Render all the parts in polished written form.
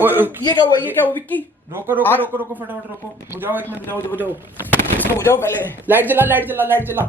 ये क्या हुआ, ये क्या हुआ विक्की? रोको रोको रोको रोको, फटाफट रोको, बुझाओ एक मिनट, बुझाओ बुझाओ, इसको बुझाओ पहले। लाइट जला, लाइट जला, लाइट जला।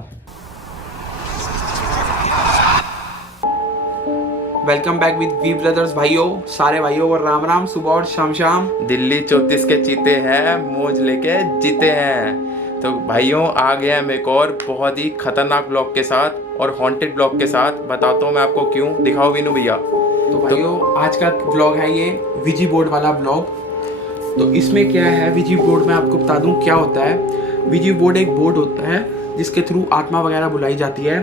Welcome back with V brothers. भाइयों, सारे भाइयों को राम राम, सुबह और शाम शाम। दिल्ली 34 के चीते हैं, मौज लेके जीते हैं। तो भाइयों आ गया हम एक और बहुत ही खतरनाक ब्लॉग के साथ और हॉन्टेड ब्लॉग के साथ। बताता हूँ मैं आपको क्यों। दिखाओ विनू भैया। तो भाइयों आज का ब्लॉग है ये विजी बोर्ड वाला ब्लॉग। तो इसमें क्या है, विजी बोर्ड में आपको बता दूं क्या होता है। विजी बोर्ड एक बोर्ड होता है जिसके थ्रू आत्मा वगैरह बुलाई जाती है।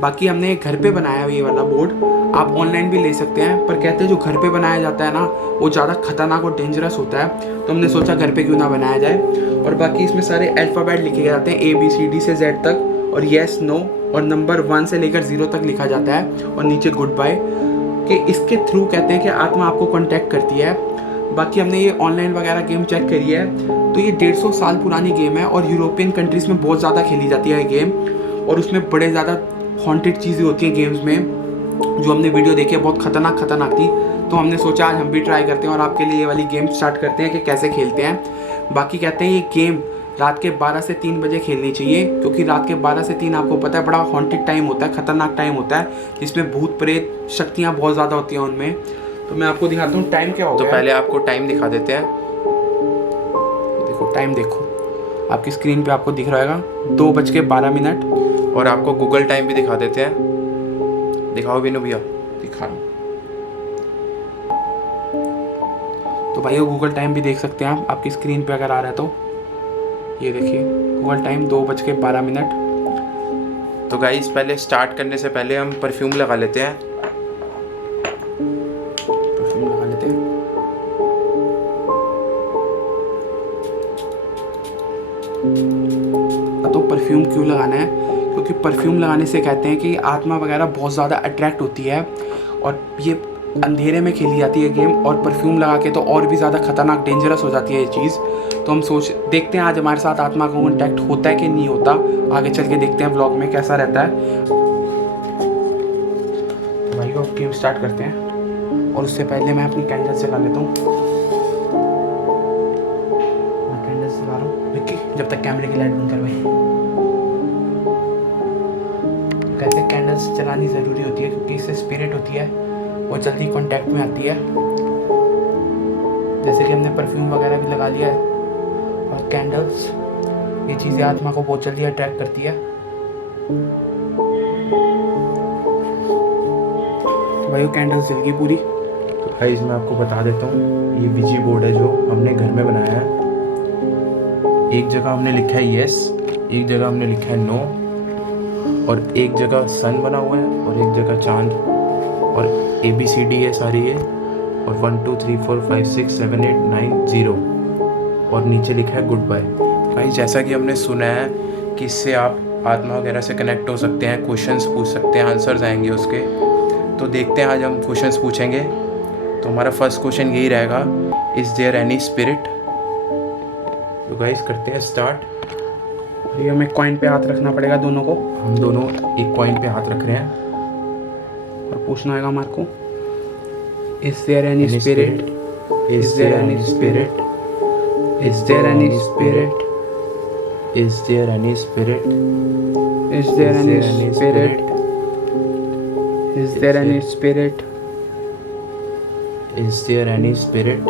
बाकी हमने घर पे बनाया है ये वाला बोर्ड, आप ऑनलाइन भी ले सकते हैं। पर कहते हैं जो घर पे बनाया जाता है ना वो ज़्यादा खतरनाक और डेंजरस होता है, तो हमने सोचा घर पे क्यों ना बनाया जाए। और बाकी इसमें सारे अल्फ़ाबेट लिखे जाते हैं ABCD से Z तक, और येस नो और नंबर 1 से लेकर 0 तक लिखा जाता है, और नीचे गुड बाय कि इसके थ्रू कहते हैं कि आत्मा आपको कांटेक्ट करती है। बाकी हमने ये ऑनलाइन वगैरह गेम चेक करी है, तो ये 150 साल पुरानी गेम है और यूरोपियन कंट्रीज़ में बहुत ज़्यादा खेली जाती है ये गेम। और उसमें बड़े ज़्यादा हॉन्टेड चीज़ें होती हैं गेम्स में, जो हमने वीडियो देखी है बहुत खतरनाक थी। तो हमने सोचा आज हम भी ट्राई करते हैं और आपके लिए ये वाली गेम स्टार्ट करते हैं कि कैसे खेलते हैं। बाकी कहते हैं ये गेम रात के 12 से 3 बजे खेलनी चाहिए, क्योंकि रात के 12 से 3 आपको पता है बड़ा हॉन्टेड टाइम होता है, खतरनाक टाइम होता है, जिसमें भूत प्रेत शक्तियाँ बहुत ज़्यादा होती हैं उनमें। तो मैं आपको दिखाता हूँ टाइम क्या होगा। तो पहले आपको टाइम दिखा देते हैं। देखो टाइम, देखो आपकी स्क्रीन पे आपको दिख रहा होगा 2:12। और आपको गूगल टाइम भी दिखा देते हैं। दिखाओ विनू भैया। दिखा। तो भाइयों गूगल टाइम भी देख सकते हैं आप आपकी स्क्रीन पे अगर आ रहा है तो। ये देखिए गूगल टाइम 2:12। तो गाइस पहले स्टार्ट करने से पहले हम परफ्यूम लगा लेते हैं। परफ्यूम लगा लेते हैं। तो परफ्यूम क्यों लगाना है, क्योंकि परफ्यूम लगाने से कहते हैं कि आत्मा वगैरह बहुत ज़्यादा अट्रैक्ट होती है, और ये अंधेरे में खेली जाती है गेम। और परफ्यूम लगा के तो और भी ज़्यादा खतरनाक डेंजरस हो जाती है ये चीज़। तो हम देखते हैं आज हमारे साथ आत्मा का कॉन्टैक्ट होता है कि नहीं होता। आगे चल के देखते हैं ब्लॉग में कैसा रहता है। तो भाइयों अब गेम स्टार्ट करते हैं, और उससे पहले मैं अपनी कैंडल जला लेता हूँ। मैं कैंडल जला रहा हूँ विक्की, जब तक कैमरे की लाइट बंद करवाई। कहते हैं कैंडल्स जलानी ज़रूरी होती है, क्योंकि इससे स्पिरिट होती है वो जल्दी कांटेक्ट में आती है। जैसे कि हमने परफ्यूम वगैरह भी लगा लिया है, और कैंडल्स ये चीज़ें आत्मा को बहुत जल्दी अट्रैक्ट करती है। तो भाई कैंडल्स जल गई पूरी। तो गाइस मैं आपको बता देता हूँ, ये विजी बोर्ड है जो हमने घर में बनाया है। एक जगह हमने लिखा है येस, एक जगह हमने लिखा है नो, और एक जगह सन बना हुआ है, और एक जगह चांद, और ABCD है सारी ये, और 1 2 3 4 5 6 7 8 9 0, और नीचे लिखा है गुड बाय। भाई जैसा कि हमने सुना है कि इससे आप आत्मा वगैरह से कनेक्ट हो सकते हैं, क्वेश्चंस पूछ सकते हैं, आंसर्स आएंगे उसके। तो देखते हैं आज हम क्वेश्चंस पूछेंगे। तो हमारा फर्स्ट क्वेश्चन यही रहेगा, इज़ देयर एनी स्पिरिट। तो गाइस करते हैं स्टार्ट। ये हमें कॉइन पे हाथ रखना पड़ेगा दोनों को। हम दोनों एक कॉइन पे हाथ रख रहे हैं और पूछना होगा हमारे को, is there any spirit, is there any spirit, is there any spirit, is there any spirit, is there any spirit, is there any spirit, is there any spirit,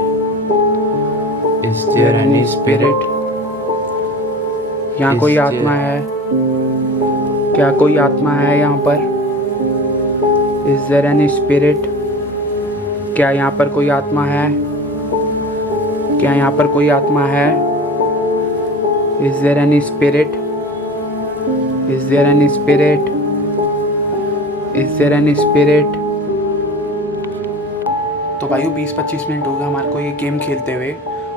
is there any spirit. यहाँ कोई आत्मा है? क्या कोई आत्मा है यहाँ पर? Is there any spirit? क्या यहाँ पर कोई आत्मा है? क्या यहाँ पर कोई आत्मा है? Is there any spirit? Is there any spirit? Is there any spirit? तो भाइयों 20-25 मिनट हो गए हमारे को ये गेम खेलते हुए,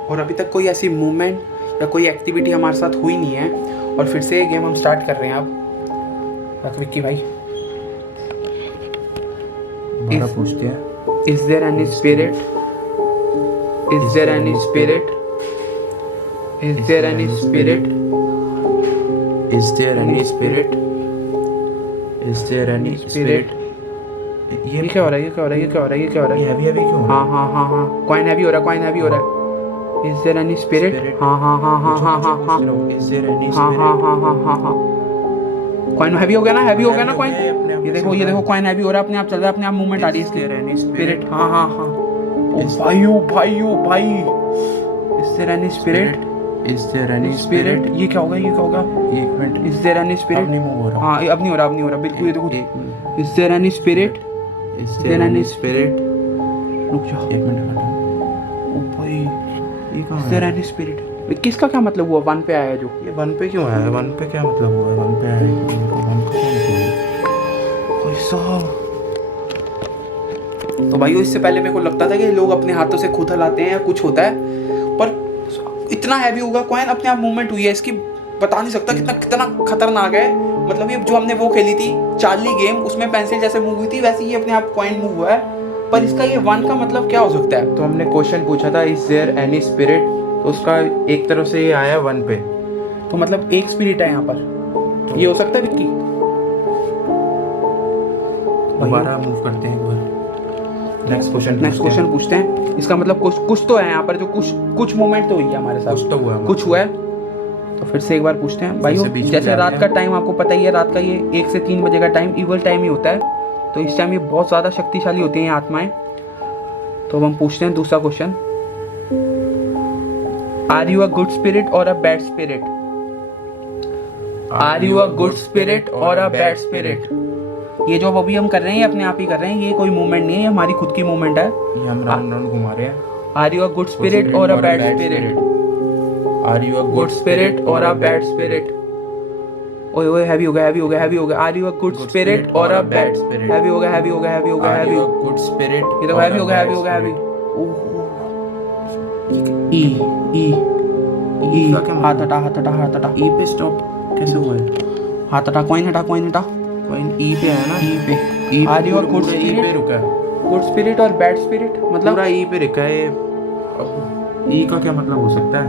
और अभी तक कोई ऐसी मूवमेंट या कोई एक्टिविटी हमारे साथ हुई नहीं है। और फिर से ये गेम हम स्टार्ट कर रहे हैं अब। विक्की भाई पूछते हैं, is there any spirit? Is there any spirit? Is there any spirit? Is there any spirit? Is there any spirit? ये क्या हो रहा है, ये क्या हो रहा है, ये क्या हो रहा है, ये क्या हो रहा है? ये हैवी हैवी क्यों? हाँ हाँ हाँ हाँ, कॉइन हैवी हो रहा है, कॉइन हैवी हो रहा है। Is there any spirit? हाँ हाँ हाँ हाँ हाँ हाँ हाँ इज देयर एनी हाँ हाँ हाँ हाँ हाँ हाँ, कॉइन हैवी हो गया ना, हैवी हो गया ना कॉइन। अपने ये देखो कॉइन हैवी हो रहा है, अपने आप चल रहा है, अपने आप मूवमेंट आ रही है इसकी। स्पिरिट, हाँ हाँ हाँ। ओ भाई ओ भाई, is there any spirit? Is there any spirit, ये क्या होगा, ये क्या होगा? एक minute, is there any spirit? अब नहीं मूव हो रहा। हाँ अब नहीं हो रहा, अब नहीं हो रहा बिल्कुल। ये देखो, एक minute, is there any spirit? Is there any spirit? रुक जाओ, एक मिनट हटो। ओ भाई, ये कहाँ इज देयर है? Any spirit? किसका क्या मतलब हुआ, वन पे आया है जो? ये वन पे क्यों आया है? वन पे क्या मतलब हुआ है? वन पे आया है, वन का क्या मतलब हुआ? भाई साहब, तो भाई इससे पहले मेरे को लगता था कि लोग अपने हाथों से खुद हलाते हैं या कुछ होता है, पर इतना हैवी होगा कॉइन, अपने आप मूवमेंट हुई है इसकी, बता नहीं सकता कितना कितना खतरनाक है। मतलब ये जो हमने वो खेली थी चार्ली गेम, उसमें पेंसिल जैसे मूव हुई थी, वैसे ही अपने आप कॉइन मूव हुआ है। पर इसका ये वन का मतलब क्या हो सकता है? तो हमने क्वेश्चन पूछा था इज देयर एनी स्पिरिट, तो उसका एक तरफ से ये आया वन पे, तो मतलब एक स्पिरिट है यहाँ पर, ये हो सकता है विक्की? दोबारा मूव करते हैं एक बार, नेक्स्ट क्वेश्चन पूछते हैं। इसका मतलब कुछ तो है यहाँ पर, जो कुछ मूवमेंट तो हुई है हमारे साथ, कुछ तो हुआ है, कुछ हुआ है। तो फिर से एक बार पूछते हैं भाई, जैसे रात का टाइम आपको पता ही है, रात का ये 1 से 3 बजे का टाइम इवल टाइम ही होता है, तो इस टाइम ये बहुत ज़्यादा शक्तिशाली होती हैं ये आत्माएं। तो अब हम पूछते हैं दूसरा question, are you a good spirit और a bad spirit? Are you a good spirit और अ बैड स्पिरिट? ये जो अभी हम कर रहे हैं ये अपने आप ही कर रहे हैं, ये कोई मूवमेंट नहीं है, ये हमारी खुद की मूवमेंट है। ये हम राउंड राउंड घुमा रहे हैं। Are you a good spirit और a bad spirit? Are you a good spirit और अ बैड स्पिरिट? ओए ओए, हैवी हो गया, हैवी हो गया, हैवी हो गया। Are you a good spirit और अ बैड स्पिरिट? हैवी हो गया, हैवी हो गया, हैवी हो गया, हैवी। गुड स्पिरिट, ये तो हैवी हो गया, हैवी हो गया, हैवी। ई ई ई, हाथ हटा, हाथ हटा, हाथ हटा। ई पे स्टॉप कैसे हुआ है? हाथ हटा, कॉइन हटा, कॉइन हटा। कॉइन ई पे है ना? ई पे। E are you a good E पे स्पिरिट? रुका है, गुड स्पिरिट और बैड स्पिरिट मतलब? पूरा ई पे रुका है। अब ई का क्या मतलब हो सकता है?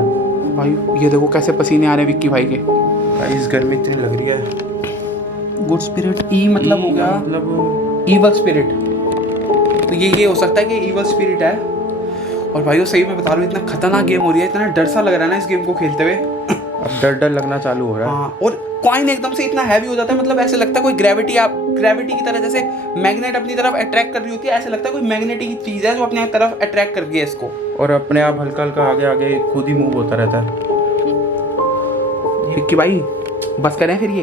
भाई ये देखो कैसे पसीने आ रहे हैं विक्की भाई के। इस गर्मी इतनी लग रही है। गुड स्पिरिट, ई मतलब हो गया मतलब ईवल स्पिरिट। तो ये हो सकता है कि ईवल स्पिरिट है। और भाई सही में बता रहा हूँ, इतना खतरनाक गेम हो रही है, इतना डर सा लग रहा है ना इस गेम को खेलते हुए। अब डर लगना चालू हो रहा है। हाँ, और कॉइन एकदम से इतना हैवी हो जाता है, मतलब ऐसे लगता है कोई ग्रेविटी की तरह, जैसे मैग्नेट अपनी तरफ अट्रैक्ट कर रही होती है, ऐसे लगता है कोई मैग्नेटिक की चीज है जो अपने तरफ अट्रैक्ट कर रही है इसको, और अपने आप हल्का हल्का आगे आगे खुद ही मूव होता रहता है। विक्की भाई बस करें फिर ये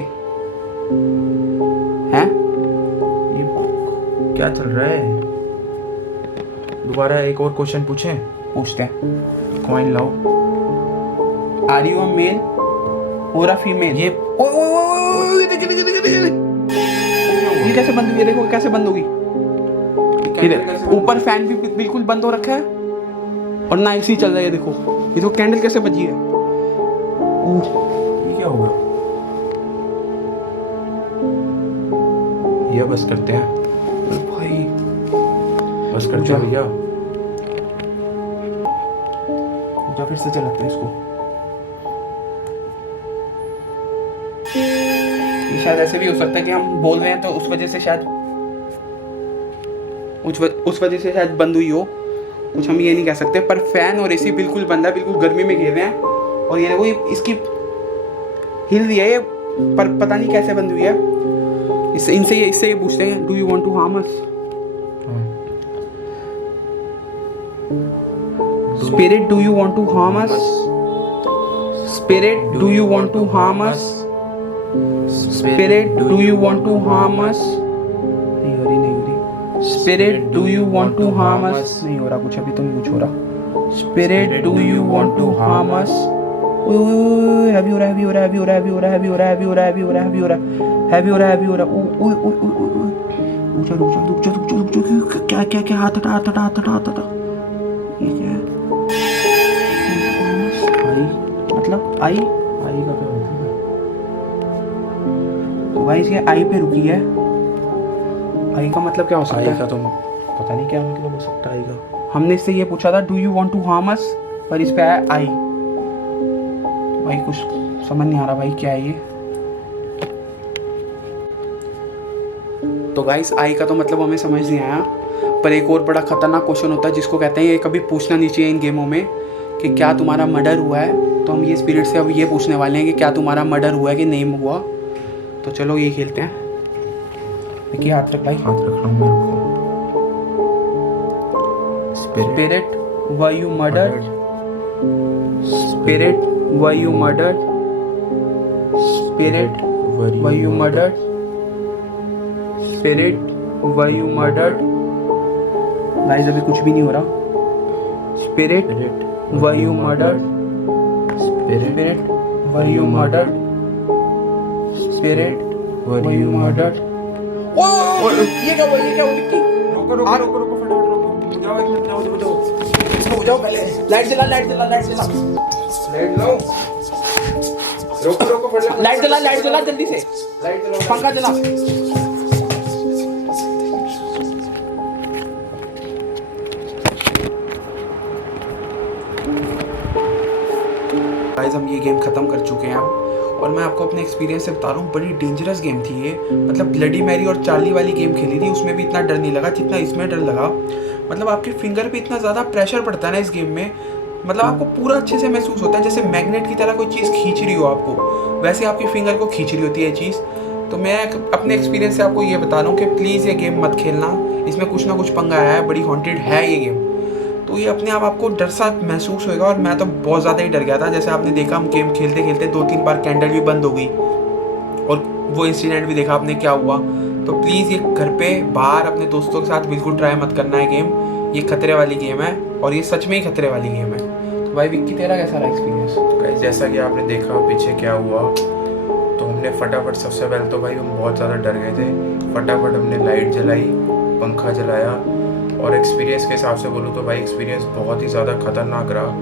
हैं? ये क्या चल रहा है? दोबारा एक और क्वेश्चन पूछते हैं। कॉइन लाओ। आर यू अ मेल और अ फीमेल? ये ये कैसे बंद हुई है? देखो कैसे बंद होगी। ऊपर फैन भी बिल्कुल बंद हो रखा है और ना एसी चल रहा है। देखो ये तो कैंडल कैसे बजी है। ये क्या होगा? ये बस करते हैं भाई, बस करते हैं भैया। फिर से चलाते हैं इसको। ये शायद ऐसे भी हो सकता है कि हम बोल रहे हैं तो उस वजह से शायद उस वजह से शायद बंद हुई हो, कुछ हम ये नहीं कह सकते। पर फैन और एसी बिल्कुल बंद है, बिल्कुल गर्मी में घेर रहे हैं। और ये देखो इसकी हिल रही है ये, पर पता नहीं कैसे बंद हुई है। इनसे ये पूछते हैं, do you want to harm us? Spirit, do you want to harm us? Spirit, do you want to harm us? Spirit, do you want to harm us? नहीं हो रही। Spirit, do you want to harm us? नहीं हो रहा कुछ, अभी तो नहीं कुछ हो रहा। Spirit, do you want to harm us? Heavy हो रहा है, हैवी हो रहा है, हैवी हो रहा है, हैवी हो रहा है, हैवी हो रहा है, हैवी हो रहा है, हैवी हो रहा है, हैवी हो रहा है, हैवी हो रहा है, हैवी हो रहा है। रुक जा, क्या क्या क्या, हाथ हटा, हाथ हटा, हाथ हटा, हाथ हटा। ये क्या है? मतलब आई का क्या मतलब है? तो भाई इसके आई पे रुकी है। आई का मतलब क्या हो सकता है? आई का तो पता नहीं क्या मतलब हो सकता है आई का। हमने इससे ये पूछा था do you want to harm us, पर इस पे आया आई। भाई कुछ समझ नहीं आ रहा भाई क्या है ये। तो गाइस आई का तो मतलब हमें समझ नहीं आया, पर एक और बड़ा खतरनाक क्वेश्चन होता है जिसको कहते हैं ये कभी पूछना नहीं चाहिए इन गेमों में कि क्या तुम्हारा मर्डर हुआ है। तो हम ये स्पिरिट से अब ये पूछने वाले हैं कि क्या तुम्हारा मर्डर हुआ है कि नहीं हुआ। तो चलो ये खेलते हैं। देखिए हाथ रख भाई। हाथ रख रहा हूँ मैं आपको। Spirit were you murder, spirit were you murder, spirit were you murder, spirit were you murder. Guys अभी कुछ भी नहीं हो रहा। Spirit were you murder, spirit were you murder, spirit were you murder. ये क्या हुआ, ये क्या हुआ विक्की? रोको रोको रोको रोको फटाफट रोको। जाओ एक मिनट, जाओ जाओ इसको बुझाओ पहले। लाइट जला, लाइट जला, लाइट जला, लाइट लो। रोको रोको फटाफट। लाइट जला जल्दी से। लाइट जलाओ। पंखा जला। गाइस हम ये गेम ख़त्म कर चुके हैं अब, और मैं आपको अपने एक्सपीरियंस से बता रहा हूँ, बड़ी डेंजरस गेम थी ये। मतलब ब्लडी मैरी और चार्ली वाली गेम खेली थी, उसमें भी इतना डर नहीं लगा जितना इसमें डर लगा। मतलब आपके फिंगर पे इतना ज़्यादा प्रेशर पड़ता है ना इस गेम में, मतलब आपको पूरा अच्छे से महसूस होता है जैसे मैग्नेट की तरह कोई चीज़ खींच रही हो आपको, वैसे आपकी फिंगर को खींच रही होती है ये चीज़। तो मैं अपने एक्सपीरियंस से आपको ये बता रहा हूँ कि प्लीज़ ये गेम मत खेलना, इसमें कुछ ना कुछ पंगा आया है, बड़ी हॉन्टेड है ये गेम। तो ये अपने आप आपको डर सा महसूस होएगा, और मैं तो बहुत ज़्यादा ही डर गया था। जैसे आपने देखा हम गेम खेलते खेलते 2-3 बार कैंडल भी बंद हो गई, और वो इंसिडेंट भी देखा आपने क्या हुआ। तो प्लीज़ ये घर पे बाहर अपने दोस्तों के साथ बिल्कुल ट्राई मत करना है गेम, ये खतरे वाली गेम है, और ये सच में ही खतरे वाली गेम है। तो भाई विक्की तेरा कैसा रहा एक्सपीरियंस? तो गाइस जैसा कि आपने देखा पीछे क्या हुआ, तो हमने फटाफट, सबसे पहले तो भाई हम बहुत ज़्यादा डर गए थे। फटाफट हमने लाइट जलाई, पंखा जलाया, और एक्सपीरियंस के हिसाब से बोलूँ तो भाई एक्सपीरियंस बहुत ही ज़्यादा खतरनाक रहा।